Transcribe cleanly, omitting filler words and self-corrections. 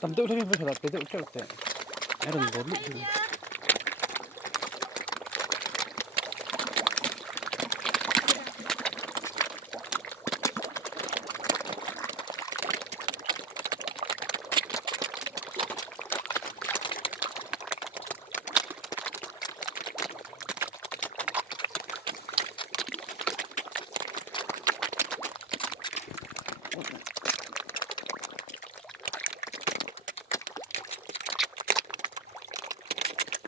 Tầm tự thôi đi, bây giờ là tế tự cho tệ. Em đừng vốn bị thương.